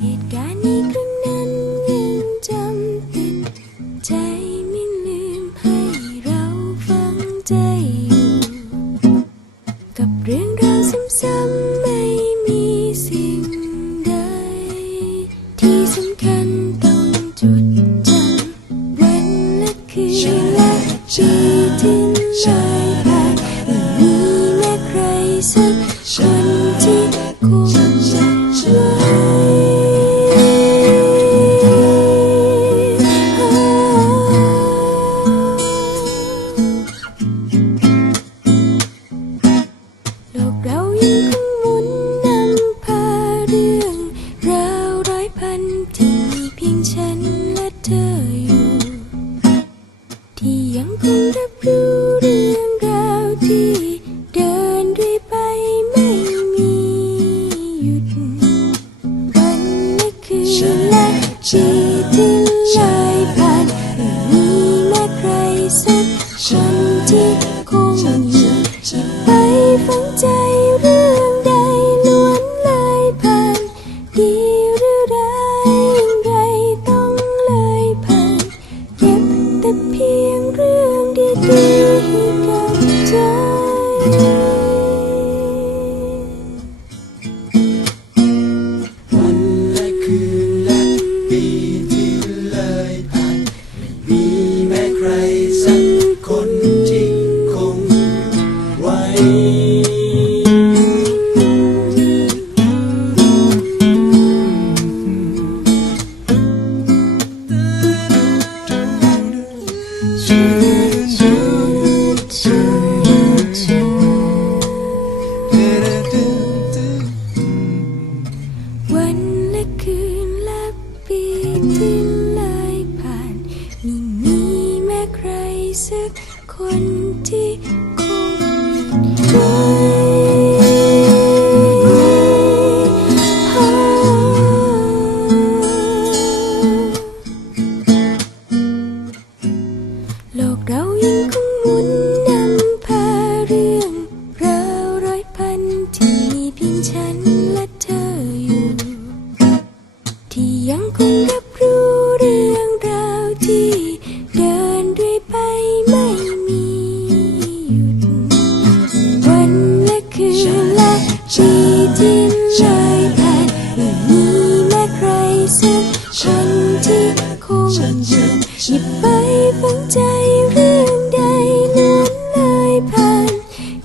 เหตุการณ์ในครั้งนั้นยังจำติดใจไม่ลืมให้เราฟังใจกับเรื่องราวซ้ำ 记得哭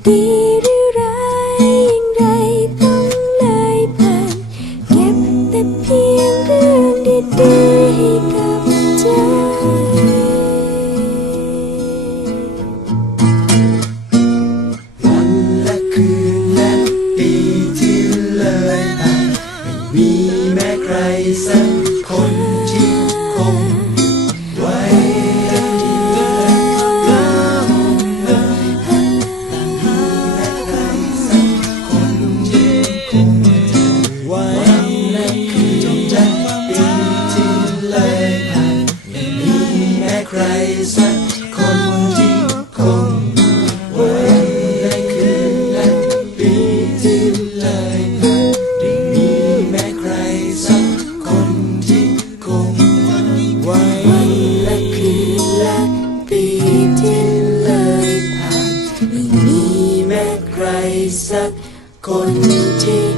ดีหรือร้ยองไรต้องเลยผ่านเก็บแต่เพียงเรื่องดี สักคนที่คงไว้ในคืนและปีที่เลยผ่านได้มีแม้ใครสักคนที่